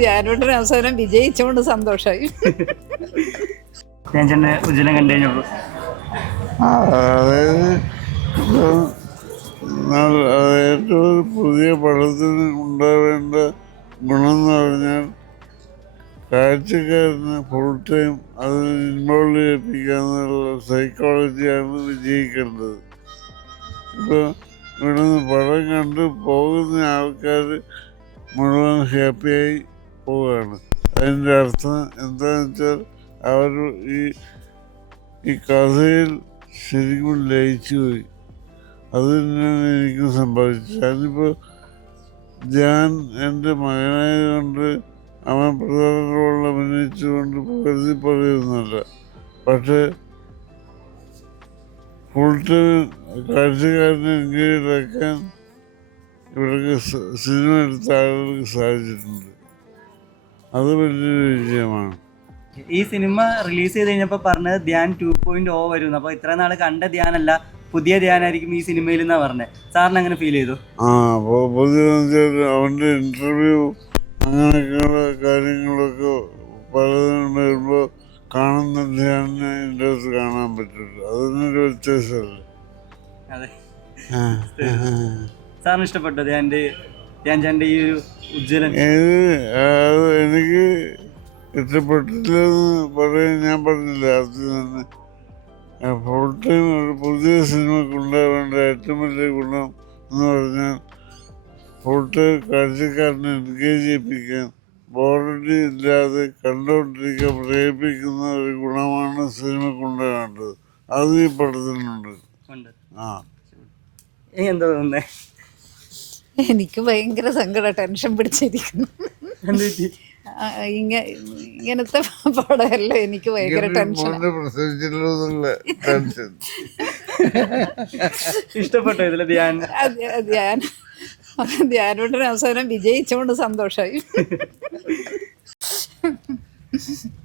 ധ്യാനോട്ടൊരു അവസാനം വിജയിച്ചുകൊണ്ട് സന്തോഷമായി. ഞാൻ ചേട്ടൻ്റെ ഉജ്ജ്വലം കണ്ടു കഴിഞ്ഞുള്ളൂ. അതായത് ഏറ്റവും പുതിയ പടത്തിന് ഉണ്ടാവേണ്ട ഗുണം എന്ന് പറഞ്ഞാൽ കാഴ്ചക്കാരന് ഫുൾ ടൈം അതിന് ഇൻവോൾവ് ചെയ്യിപ്പിക്കാന്നുള്ള സൈക്കോളജിയാണ് വിജയിക്കേണ്ടത്. ഇപ്പോൾ ഇവിടുന്ന് പടം കണ്ട് പോകുന്ന ആൾക്കാർ മുഴുവൻ ഹാപ്പിയായി പോവുകയാണ്. അതിൻ്റെ അർത്ഥം എന്താണെന്ന് വെച്ചാൽ അവർ ഈ കഥയിൽ ശരിക്കും ലയിച്ചു പോയി. അത് തന്നെയാണ് എനിക്കും സംഭവിച്ചത്. ഞാനിപ്പോൾ ഞാൻ എൻ്റെ മകനായതുകൊണ്ട് അവൻ പ്രധാന റോളിൽ അഭിനയിച്ചുകൊണ്ട് കരുതി പറയുന്നല്ല. പക്ഷേ ഫുൾ ടൈം കാഴ്ചക്കാരനെ എൻഗേജ് ആക്കാൻ ഇവിടേക്ക് സിനിമ എടുത്ത ആളുകൾക്ക് സാധിച്ചിട്ടുണ്ട്. അത് വലിയൊരു വിജയമാണ്. ഈ സിനിമ റിലീസ് ചെയ്ത് കഴിഞ്ഞപ്പോൾ പറഞ്ഞത് ധ്യാൻ 2.0 വരുന്നു. അപ്പോൾ ഇത്ര നാൾ കണ്ട ധ്യാനല്ല, പുതിയ ധ്യാനായിരിക്കും ഈ സിനിമയിൽ എന്നാണ് പറഞ്ഞത്. സാറിന് അങ്ങനെ ഫീൽ ചെയ്തു? അപ്പോൾ പുതിയ അവൻ്റെ ഇൻ്റർവ്യൂ അങ്ങനെയൊക്കെയുള്ള കാര്യങ്ങളൊക്കെ പലതിനും വരുമ്പോൾ കാണുന്ന ധ്യാനിനെ എൻ്റെ അടുത്ത് കാണാൻ പറ്റില്ല. അതിനൊരു വ്യത്യാസമല്ലേ. അതെ. സാറിന് ഇഷ്ടപ്പെട്ടോ ധ്യാൻ ചേട്ടൻ്റെ ഈ ഒരു ഉജ്ജ്വലൻ? എനിക്ക് ഇഷ്ടപ്പെട്ടില്ലെന്ന് പറയാൻ ഞാൻ പറഞ്ഞില്ല ആദ്യം തന്നെ. ഫുൾ ടൈം ഒരു പുതിയ സിനിമയ്ക്ക് ഉണ്ടാവേണ്ട ഏറ്റവും വലിയ ഗുണം എന്ന് പറഞ്ഞാൽ ഫുൾ ടൈം കാഴ്ചക്കാരനെ എൻഗേജ് ചെയ്യിപ്പിക്കാൻ, ബോറടി ഇല്ലാതെ കണ്ടുകൊണ്ടിരിക്കാൻ പ്രേരിപ്പിക്കുന്ന ഒരു ഗുണമാണ് സിനിമയ്ക്ക് ഉണ്ടാവേണ്ടത്. അത് ഈ പടത്തിനുണ്ട്. എന്താ തോന്നുന്നേ? എനിക്ക് ഭയങ്കര സങ്കടം, ടെൻഷൻ പിടിച്ചിരിക്കുന്നു. ഇങ്ങനത്തെ പടമല്ല, എനിക്ക് ഭയങ്കര ടെൻഷൻ. ഇഷ്ടപ്പെട്ടോ ഇതില് ധ്യാനോട്ടൊരു അവസാനം വിജയിച്ചുകൊണ്ട് സന്തോഷമായി.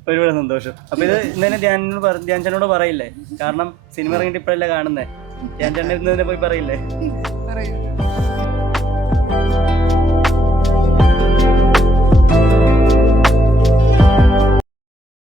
ഒരുപാട് സന്തോഷം. അപ്പൊ ഇത് ഇന്നലെ ധ്യാൻ ചേട്ടനോട് പറയില്ലേ? കാരണം സിനിമ ഇറങ്ങിയിട്ട് ഇപ്പഴല്ലേ കാണുന്നേ. ധ്യാൻ ചേട്ടൻ ഇന്ന് തന്നെ പോയി പറയില്ലേ? പറയൂ.